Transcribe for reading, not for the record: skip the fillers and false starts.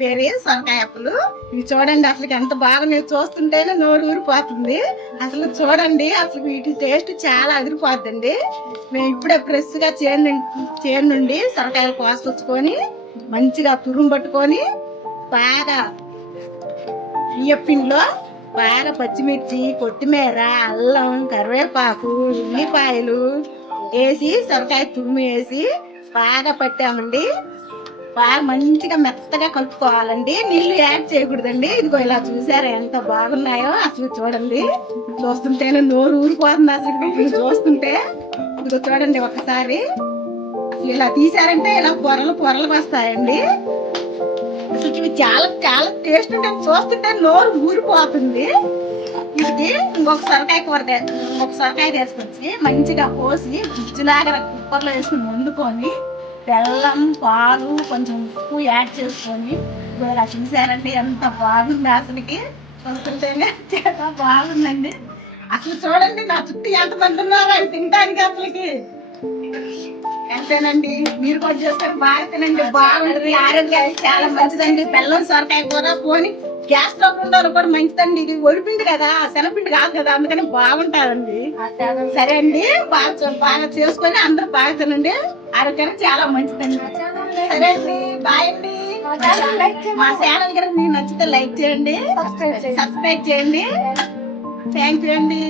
పేరు సొరకాయ అప్పులు. ఇవి చూడండి అసలు ఎంత బాగా నేను చూస్తుంటేనే నోరు ఊరిపోతుంది. అసలు చూడండి అసలు వీటి టేస్ట్ చాలా అదిరిపోద్దండి. మేము ఇప్పుడే ఫ్రెష్ గా చేను నుండి సొరకాయలు కోసుకొచ్చుకొని మంచిగా తురుము పట్టుకొని బాగా బియ్యపిండిలో బాగా పచ్చిమిర్చి, కొత్తిమీర, అల్లం, కరివేపాకు, ఉల్లిపాయలు వేసి సొరకాయ తురుము వేసి బాగా పట్టామండి. బాగా మంచిగా మెత్తగా కలుపుకోవాలండి. నీళ్లు యాడ్ చేయకూడదండి. ఇదిగో ఇలా చూసారా ఎంత బాగున్నాయో అసలు చూడండి. చూస్తుంటేనే నోరు ఊరిపోతుంది అసలు చూస్తుంటే. ఇదిగో చూడండి ఒకసారి అసలు ఇలా తీసారంటే ఇలా పొరలు పొరలు వస్తాయండి. అసలు ఇవి చాలా చాలా టేస్ట్ ఉంటాయి. చూస్తుంటే నోరు ఊరిపోతుంది. వీటికి ఇంకొక సొరకాయ తీసుకొచ్చి మంచిగా పోసి గుజ్జులాగా కుక్కర్లో వేసుకుని వండుకొని బెల్లం, పాలు, కొంచెం ఉప్పు యాడ్ చేసుకొని ఇలా చూసారండి ఎంత బాగుంది అసలుకి. చూస్తుంటేనే చాలా బాగుందండి. అసలు చూడండి నా చుట్టూ ఎంతమంది ఉన్నారో అవి తినడానికి అసలుకి. అంతేనండి, మీరు కూడా చూస్తారు బాగా తినండి, బాగుంటుంది. ఆరోగ్యానికి చాలా మంచిదండి. బెల్లం సొరకాయ కూర పోని గ్యాస్ స్టవ్ ఉండడం కూడా మంచిదండి. ఇది ఒడిపిండి కదా, శనగపిండి కాదు కదా, అందుకని బాగుంటారండి. సరే అండి, బాగా చేసుకొని అందరూ బాగా తినండి. ఆరోగ్యానికి చాలా మంచిదండి. సరే అండి, బాయ్ అండి. మా ఛానల్ కనుక మీకు నచ్చితే లైక్ చేయండి, సబ్స్క్రైబ్ చేయండి. థ్యాంక్ యూ అండి.